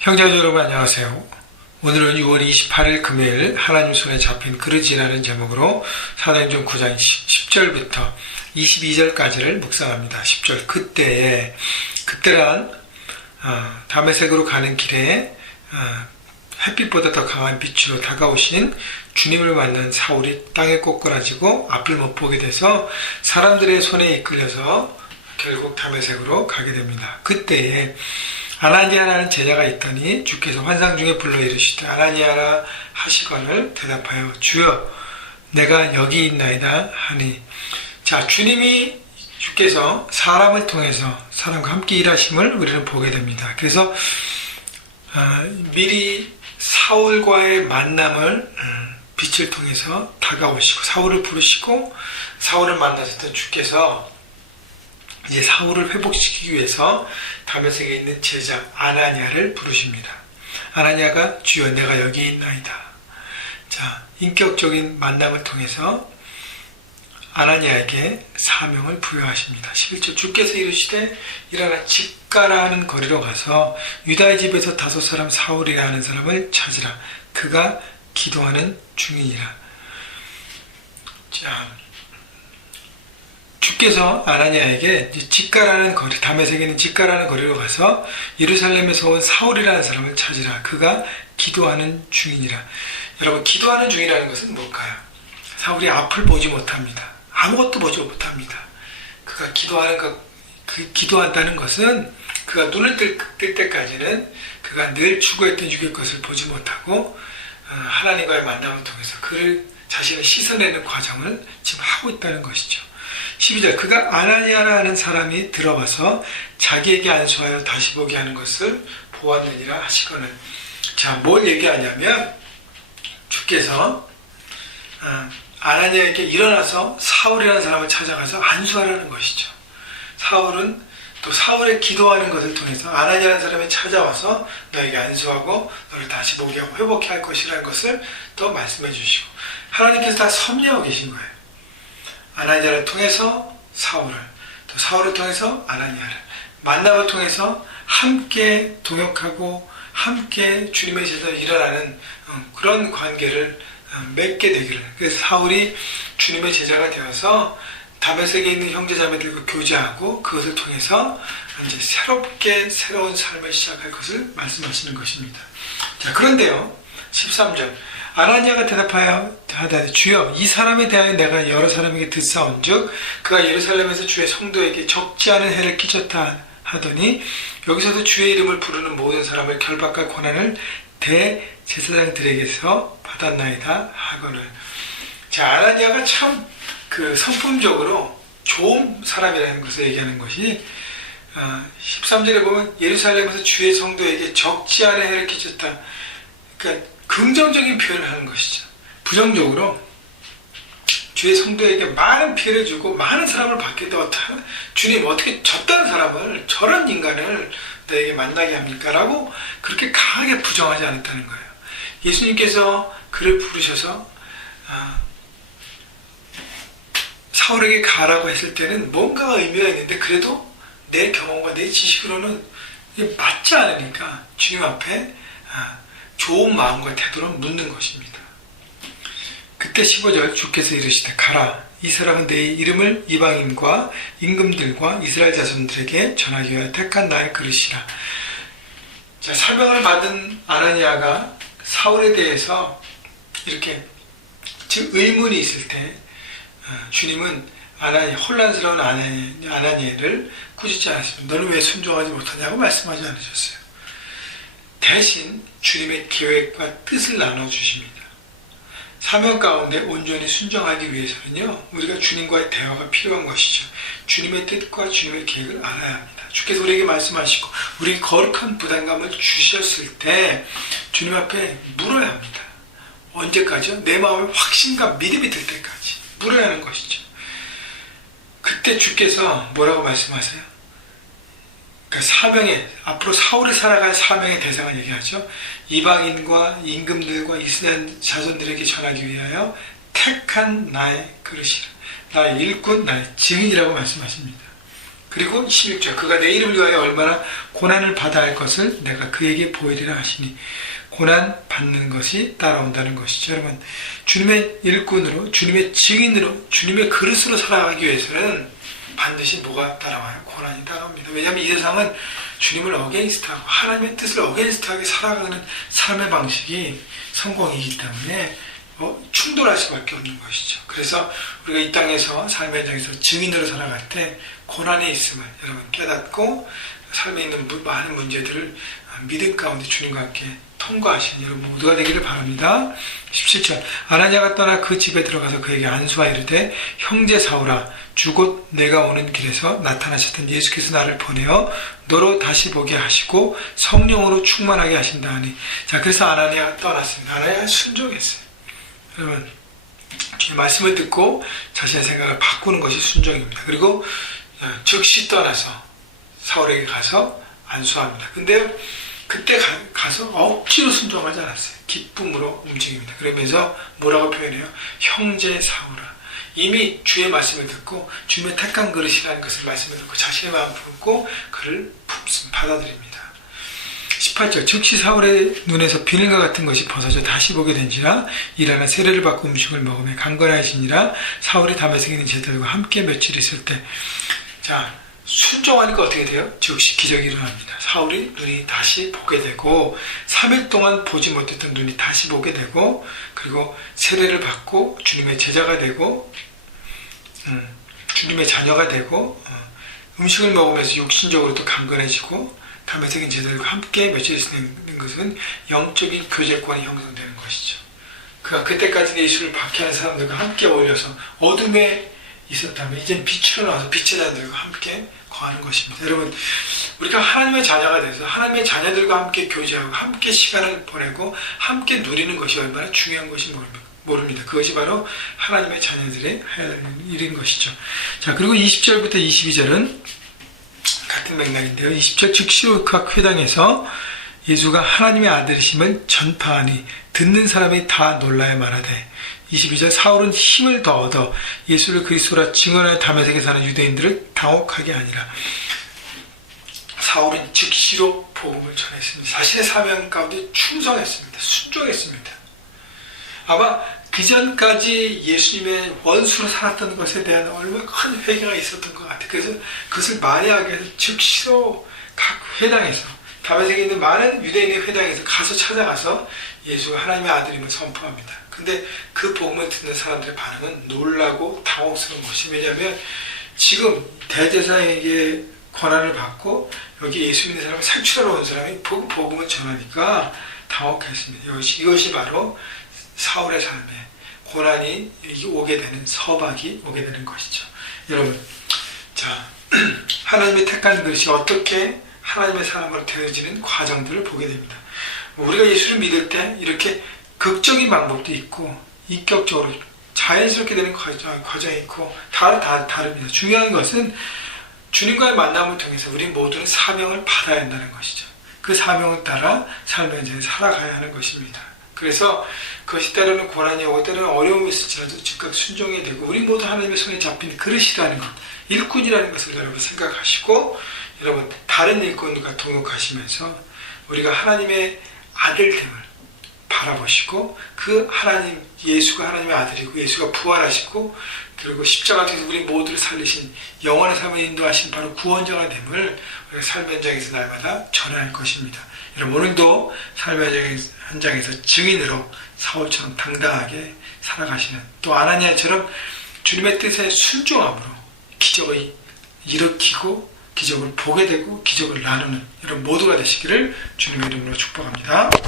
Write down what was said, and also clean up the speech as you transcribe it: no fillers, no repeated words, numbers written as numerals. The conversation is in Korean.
형제자 여러분 안녕하세요. 오늘은 6월 28일 금요일 하나님 손에 잡힌 그릇이라는 제목으로 사도행전 9장 10절부터 22절까지를 묵상합니다. 10절 그때란 다메섹으로 가는 길에 햇빛보다 더 강한 빛으로 다가오신 주님을 만난 사울이 땅에 꼬꾸라지고 앞을 못 보게 돼서 사람들의 손에 이끌려서 결국 다메섹으로 가게 됩니다. 그때에 아나니아라는 제자가 있더니 주께서 환상 중에 불러 이르시되 아나니아라 하시거늘 대답하여 주여 내가 여기 있나이다 하니, 자, 주께서 사람을 통해서 사람과 함께 일하심을 우리는 보게 됩니다. 그래서 미리 사울과의 만남을 빛을 통해서 다가오시고 사울을 부르시고 사울을 만나셨던 주께서 이제 사울을 회복시키기 위해서 다메섹에 있는 제자 아나니아를 부르십니다. 아나니아가 주여 내가 여기 있나이다. 자, 인격적인 만남을 통해서 아나니아에게 사명을 부여하십니다. 11절 주께서 이르시되 일어나 집가라 하는 거리로 가서 유다의 집에서 5 사울이라 하는 사람을 찾으라. 그가 기도하는 중이니라. 자, 주께서 아나니아에게 집가라는 거리, 다메섹에 있는 집가라는 거리로 가서 예루살렘에서 온 사울이라는 사람을 찾으라. 그가 기도하는 중이니라. 여러분, 기도하는 중이라는 것은 뭘까요? 사울이 앞을 보지 못합니다. 아무것도 보지 못합니다. 그가 기도한다는 것은 그가 눈을 뜰 때까지는 그가 늘 추구했던 육의 것을 보지 못하고 하나님과의 만남을 통해서 그를 자신을 씻어내는 과정을 지금 하고 있다는 것이죠. 12절 그가 아나니아라 하는 사람이 들어와서 자기에게 안수하여 다시 보게 하는 것을 보았느니라 하시거늘. 자, 뭘 얘기하냐면 주께서 아나니아에게 일어나서 사울이라는 사람을 찾아가서 안수하라는 것이죠. 사울은 또 사울의 기도하는 것을 통해서 아나니아라는 사람이 찾아와서 너에게 안수하고 너를 다시 보게 하고 회복해 할 것이라는 것을 또 말씀해 주시고, 하나님께서 다 섭리하고 계신 거예요. 아나니아를 통해서 사울을, 또 사울을 통해서 아나니아를, 만남을 통해서 함께 동역하고 함께 주님의 제자로 일어나는 그런 관계를 맺게 되기를. 그래서 사울이 주님의 제자가 되어서 다메섹에 있는 형제자매들과 교제하고 그것을 통해서 이제 새로운 삶을 시작할 것을 말씀하시는 것입니다. 자, 그런데요, 13절 아나니아가 대답하여 하되 주여 이 사람에 대하여 내가 여러 사람에게 듣사온즉 그가 예루살렘에서 주의 성도에게 적지 않은 해를 끼쳤다 하더니 여기서도 주의 이름을 부르는 모든 사람을 결박할 권한을 대제사장들에게서 받았나이다 하거늘. 자, 아나니아가 참 성품적으로 좋은 사람이라는 것을 얘기하는 것이 13절에 보면 예루살렘에서 주의 성도에게 적지 않은 해를 끼쳤다. 그러니까 긍정적인 표현을 하는 것이죠. 부정적으로 주의 성도에게 많은 피해를 주고 많은 사람을 받게 되었다. 주님 어떻게 저런 인간을 너에게 만나게 합니까? 라고 그렇게 강하게 부정하지 않았다는 거예요. 예수님께서 그를 부르셔서 사울에게 가라고 했을 때는 뭔가 의미가 있는데 그래도 내 경험과 내 지식으로는 맞지 않으니까 주님 앞에 좋은 마음과 태도로 묻는 것입니다. 그때 15절 주께서 이르시되 가라. 이 사람은 내 이름을 이방인과 임금들과 이스라엘 자손들에게 전하기 위하여 택한 나의 그릇이라. 자, 사명을 받은 아나니아가 사울에 대해서 이렇게 지금 의문이 있을 때 주님은 혼란스러운 아나니아를 꾸짖지 않았습니다. 너는 왜 순종하지 못하냐고 말씀하지 않으셨어요. 대신 주님의 계획과 뜻을 나눠주십니다. 사명 가운데 온전히 순종하기 위해서는요, 우리가 주님과의 대화가 필요한 것이죠. 주님의 뜻과 주님의 계획을 알아야 합니다. 주께서 우리에게 말씀하시고 우리에게 거룩한 부담감을 주셨을 때 주님 앞에 물어야 합니다. 언제까지요? 내 마음에 확신과 믿음이 들 때까지 물어야 하는 것이죠. 그때 주께서 뭐라고 말씀하세요? 앞으로 사울이 살아갈 사명의 대상을 얘기하죠. 이방인과 임금들과 이스라엘 자손들에게 전하기 위하여 택한 나의 그릇이라. 나의 일꾼, 나의 증인이라고 말씀하십니다. 그리고 16절 그가 내 이름을 위하여 얼마나 고난을 받아야 할 것을 내가 그에게 보이리라 하시니 고난 받는 것이 따라온다는 것이죠. 여러분, 주님의 일꾼으로, 주님의 증인으로, 주님의 그릇으로 살아가기 위해서는 반드시 뭐가 따라와요? 고난이 따라옵니다. 왜냐하면 이 세상은 주님을 어게인스트하고 하나님의 뜻을 어게인스트하게 살아가는 삶의 방식이 성공이기 때문에 충돌할 수밖에 없는 것이죠. 그래서 우리가 이 땅에서 삶의 현장에서 증인으로 살아갈 때 고난에 있음을 여러분 깨닫고 삶에 있는 많은 문제들을 믿음 가운데 주님과 함께 통과하시는 여러분 모두가 되기를 바랍니다. 17절 아나니아가 떠나 그 집에 들어가서 그에게 안수하여 이르되 형제 사울아 주곧 내가 오는 길에서 나타나셨던 예수께서 나를 보내어 너로 다시 보게 하시고 성령으로 충만하게 하신다 하니 자 그래서 아나니아가 떠났습니다. 아나니아가 순종했어요. 여러분 주님 말씀을 듣고 자신의 생각을 바꾸는 것이 순종입니다. 그리고 즉시 떠나서 사울에게 가서 안수합니다. 근데 그때 가서 억지로 순종하지 않았어요. 기쁨으로 움직입니다. 그러면서 뭐라고 표현해요? 형제 사울아. 이미 주의 말씀을 듣고 주님의 택한 그릇이라는 것을 말씀을 듣고 자신의 마음 품고 그를 받아들입니다. 18절 즉시 사울의 눈에서 비늘과 같은 것이 벗어져 다시 보게 된지라 일하나 세례를 받고 음식을 먹으며 강건하시니라 사울이 다메섹에 있는 제자들과 함께 며칠 있을 때 자 순종하니까 어떻게 돼요? 즉시 기적이 일어납니다. 사울이 눈이 다시 보게 되고 3일 동안 보지 못했던 눈이 다시 보게 되고 그리고 세례를 받고 주님의 제자가 되고 주님의 자녀가 되고 음식을 먹으면서 육신적으로 또 강건해지고 다메섹인 제자들과 함께 며칠 있는 것은 영적인 교제권이 형성되는 것이죠. 그가 그때까지 예수를 박해하는 사람들과 함께 어울려서 어둠에 있었다면 이제 빛으로 나와서 빛의 자녀들과 함께 거하는 것입니다. 여러분 우리가 하나님의 자녀가 돼서 하나님의 자녀들과 함께 교제하고 함께 시간을 보내고 함께 누리는 것이 얼마나 중요한 것이 모릅니다. 그것이 바로 하나님의 자녀들의 해야 되는 일인 것이죠. 자 그리고 20절부터 22절은 같은 맥락인데요. 20절 즉시로 각 회당에서 예수가 하나님의 아들이심을 전파하니 듣는 사람이 다 놀라야 말하되 22절 사울은 힘을 더 얻어 예수를 그리스도라 증언하여 다메섹에 사는 유대인들을 당혹하게 하니라. 사울은 즉시로 복음을 전했습니다. 자신의 사명 가운데 충성했습니다. 순종했습니다. 아마 그 전까지 예수님의 원수로 살았던 것에 대한 얼마나 큰 회개가 있었던 것 같아요. 그래서 그것을 만회하기 위해서 즉시로 각 회당에서 다메섹에 있는 많은 유대인의 회당에서 가서 찾아가서 예수가 하나님의 아들임을 선포합니다. 근데 그 복음을 듣는 사람들의 반응은 놀라고 당혹스러운 것이 왜냐하면 지금 대제사에게 권한을 받고 여기 예수 믿는 사람을 살출하러 온 사람이 복음을 전하니까 당혹했습니다. 이것이 바로 사울의 삶에 고난이 오게 되는 서박이 오게 되는 것이죠. 여러분, 자 하나님의 택한 그릇이 어떻게 하나님의 사람으로 되어지는 과정들을 보게 됩니다. 우리가 예수를 믿을 때 이렇게 극적인 방법도 있고 인격적으로 자연스럽게 되는 과정이 있고 다 다릅니다. 중요한 것은 주님과의 만남을 통해서 우리 모두는 사명을 받아야 한다는 것이죠. 그 사명을 따라 삶의 현장에 살아가야 하는 것입니다. 그래서 그것이 때로는 고난이 오고 때로는 어려움이 있을지라도 즉각 순종해야 되고 우리 모두 하나님의 손에 잡힌 그릇이라는 것, 일꾼이라는 것을 여러분 생각하시고 여러분 다른 일꾼과 동역하시면서 우리가 하나님의 아들됨을 바라보시고 그 하나님 예수가 하나님의 아들이고 예수가 부활하시고 그리고 십자가 통해서 우리 모두를 살리신 영원한 삶을 인도하신 바로 구원자가 됨을 우리가 삶의 현장에서 날마다 전할 것입니다. 여러분 오늘도 삶의 현장에서 증인으로 사울처럼 당당하게 살아가시는 또 아나니아처럼 주님의 뜻에 순종함으로 기적을 일으키고 기적을 보게 되고 기적을 나누는 이런 모두가 되시기를 주님의 이름으로 축복합니다.